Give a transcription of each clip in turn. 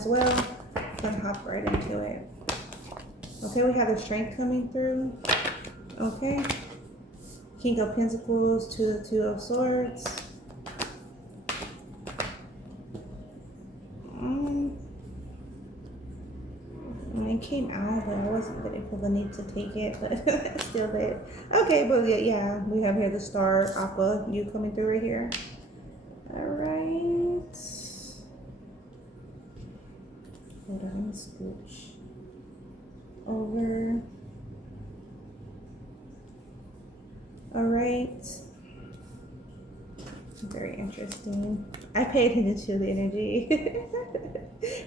as well. Gonna hop right into it. Okay, we have the Strength coming through. Okay. King of Pentacles to the Two of Swords. It came out, but I wasn't ready for the need to take it, but still did. Okay, but yeah, we have here the Star Aqua, you coming through right here. All right. Hold on, scooch over. All right. Very interesting. I pay attention to the energy.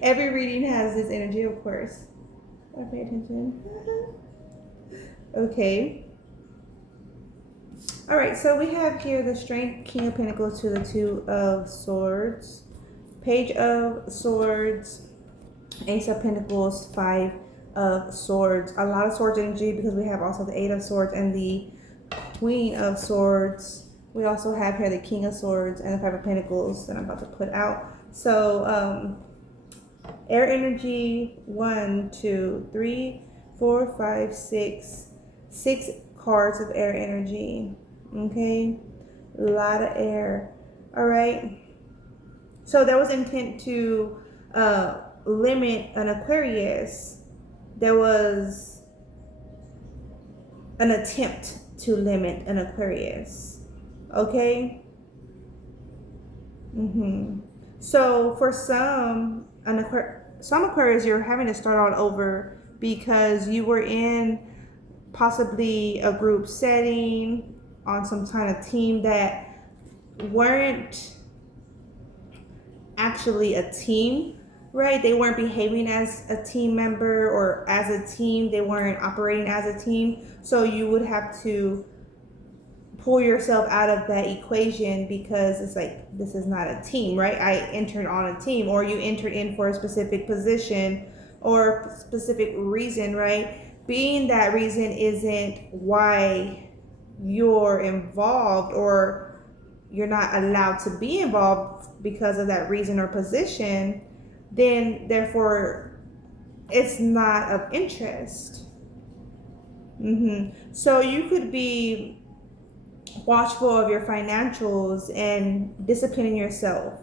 Every reading has this energy, of course. I pay attention. Okay. All right, so we have here the Strength, King of Pentacles to the Two of Swords, Page of Swords, Ace of Pentacles, Five of Swords. A lot of Swords energy because we have also the Eight of Swords and the Queen of Swords. We also have here the King of Swords and the Five of Pentacles that I'm about to put out. So, air energy, 1, 2, 3, 4, 5, 6. 6 cards of air energy. Okay, a lot of air. All right. So there was intent to limit an Aquarius. There was an attempt to limit an Aquarius. Okay. So for some Aquarius, you're having to start all over because you were in possibly a group setting on some kind of team that weren't actually a team, right? They weren't behaving as a team member or as a team. They weren't operating as a team. So you would have to pull yourself out of that equation because it's like, this is not a team, right? I entered on a team, or you entered in for a specific position or specific reason, right? Being that reason isn't why you're involved, or you're not allowed to be involved because of that reason or position, then therefore it's not of interest. So you could be watchful of your financials and disciplining yourself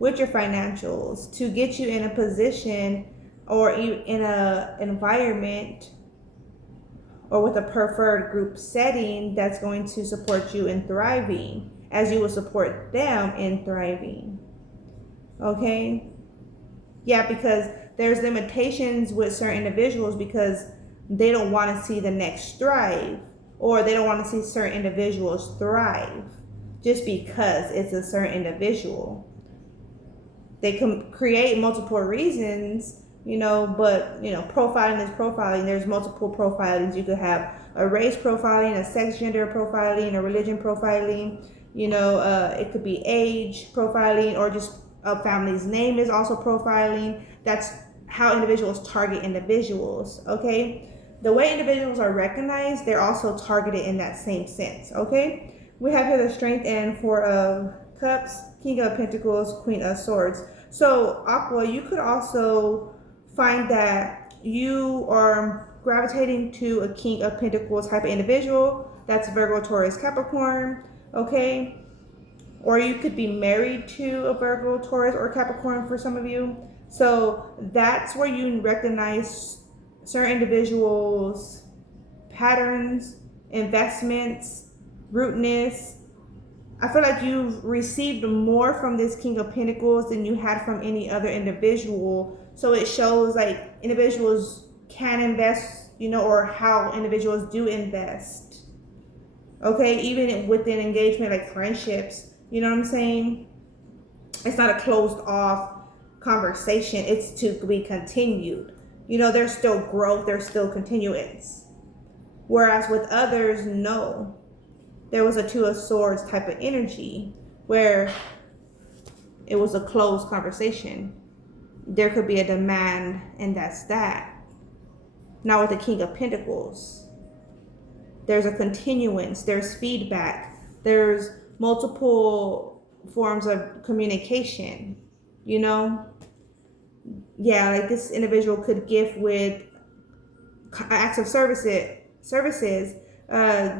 with your financials to get you in a position or in a environment or with a preferred group setting that's going to support you in thriving as you will support them in thriving. Okay? Yeah, because there's limitations with certain individuals because they don't want to see the next thrive, or they don't want to see certain individuals thrive just because it's a certain individual. They can create multiple reasons, but profiling is profiling. There's multiple profilings. You could have a race profiling, a sex gender profiling, a religion profiling, it could be age profiling, or just a family's name is also profiling. That's how individuals target individuals. Okay, the way individuals are recognized, they're also targeted in that same sense. Okay, we have here the Strength and Four of Cups, King of Pentacles, Queen of Swords. So Aqua, you could also find that you are gravitating to a King of Pentacles type of individual. That's Virgo, Taurus, Capricorn. Okay, or you could be married to a Virgo, Taurus, or Capricorn for some of you. So that's where you recognize certain individuals' patterns, investments, rootness. I feel like you've received more from this King of Pentacles than you had from any other individual. So it shows like individuals can invest, or how individuals do invest. Okay, even within engagement, like friendships, you know what I'm saying? It's not a closed off conversation. It's to be continued. There's still growth, there's still continuance. Whereas with others, no. There was a Two of Swords type of energy where it was a closed conversation. There could be a demand, and that's that. Now with the King of Pentacles, there's a continuance, there's feedback, there's multiple forms of communication. yeah, like this individual could gift with acts of services,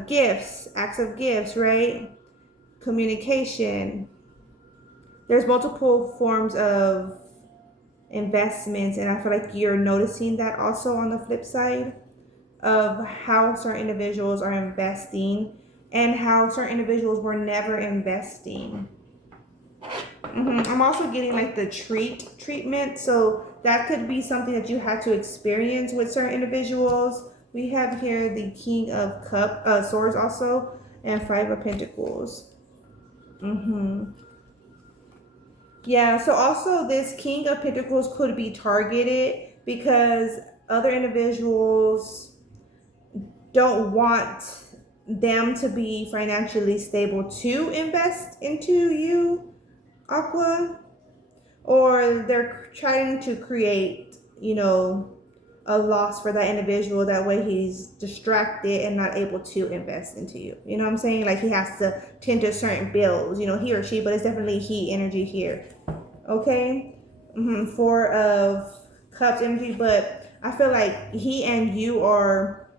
gifts, acts of gifts, right? Communication. There's multiple forms of investments, and I feel like you're noticing that also on the flip side of how certain individuals are investing and how certain individuals were never investing. I'm also getting like the treatment, so that could be something that you had to experience with certain individuals. We have here the King of Swords also, and Five of Pentacles. Yeah, so also this King of Pentacles could be targeted because other individuals don't want them to be financially stable to invest into you, Aqua, or they're trying to create, a loss for that individual. That way he's distracted and not able to invest into you. You know what I'm saying? Like he has to tend to certain bills, he or she, but it's definitely he energy here. Okay? Four of Cups energy, but I feel like he and you are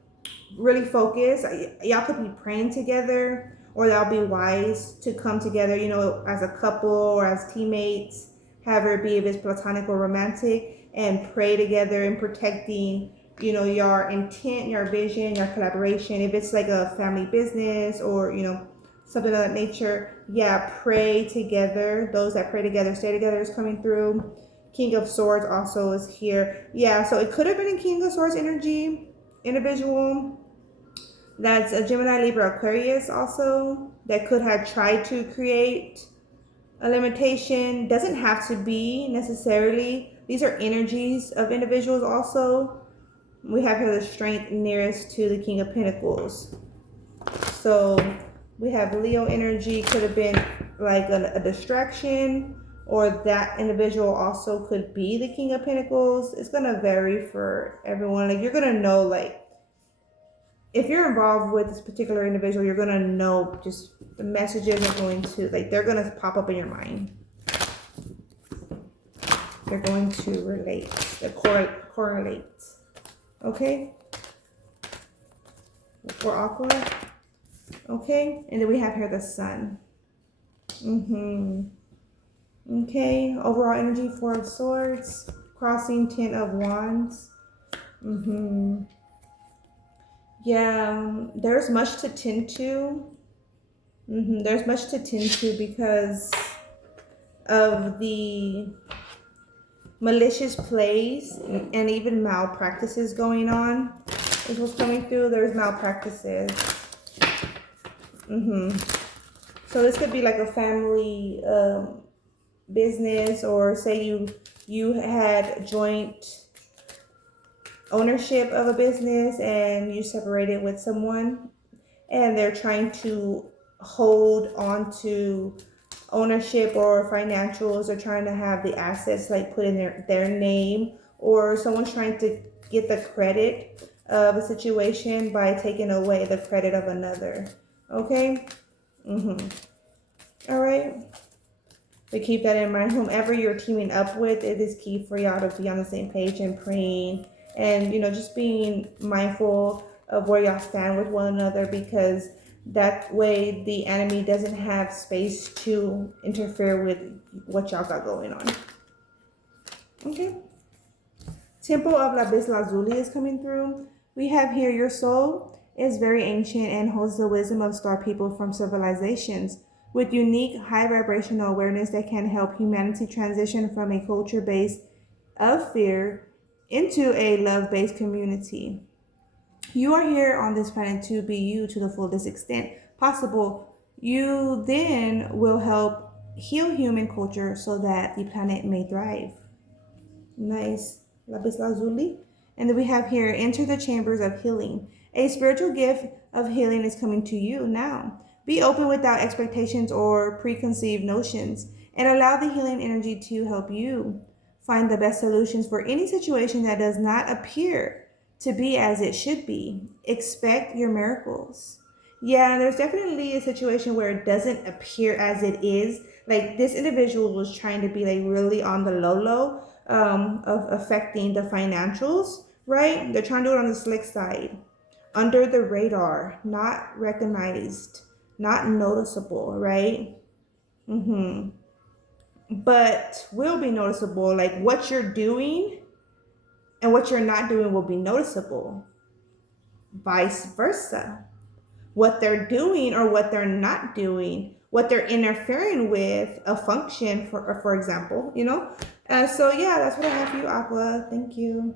really focused. Y'all could be praying together, or y'all be wise to come together, as a couple or as teammates, however it be, if it's platonic or romantic, and pray together and protecting, your intent, your vision, your collaboration. If it's like a family business or, something of that nature, yeah, pray together. Those that pray together, stay together is coming through. King of Swords also is here. Yeah, so it could have been a King of Swords energy individual. That's a Gemini, Libra, Aquarius also that could have tried to create a limitation. Doesn't have to be necessarily. These are energies of individuals also. We have here the Strength nearest to the King of Pentacles. So we have Leo energy, could have been like a distraction, or that individual also could be the King of Pentacles. It's going to vary for everyone. Like you're going to know, like, if you're involved with this particular individual, you're going to know just the messages are going to, like, they're going to pop up in your mind. They're going to relate, correlate. Okay? For Aqua. Okay? And then we have here the Sun. Okay? Overall energy, Four of Swords. Crossing, Ten of Wands. Yeah, there's much to tend to. There's much to tend to because of the malicious plays and even malpractices going on. Is what's coming through. There's malpractices. So this could be like a family business, or say you had joint ownership of a business and you separated with someone, and they're trying to hold on to ownership or financials, or trying to have the assets like put in their name, or someone's trying to get the credit of a situation by taking away the credit of another. Okay? All right. But keep that in mind. Whomever you're teaming up with, it is key for y'all to be on the same page and praying, and just being mindful of where y'all stand with one another, because that way the enemy doesn't have space to interfere with what y'all got going on. Okay. Temple of Labis Lazuli is coming through. We have here, your soul is very ancient and holds the wisdom of star people from civilizations, with unique high vibrational awareness that can help humanity transition from a culture based of fear into a love-based community. You are here on this planet to be you to the fullest extent possible. You then will help heal human culture so that the planet may thrive. Nice. Lapis lazuli. And then we have here, enter the chambers of healing. A spiritual gift of healing is coming to you now. Be open without expectations or preconceived notions, and allow the healing energy to help you find the best solutions for any situation that does not appear to be as it should be. Expect your miracles. Yeah, there's definitely a situation where it doesn't appear as it is. Like this individual was trying to be like really on the low, of affecting the financials, right? They're trying to do it on the slick side, under the radar, not recognized, not noticeable, right? But will be noticeable. Like what you're doing and what you're not doing will be noticeable. Vice versa. What they're doing or what they're not doing, what they're interfering with a function, for example, you know. So yeah, that's what I have for you, Aqua. Thank you.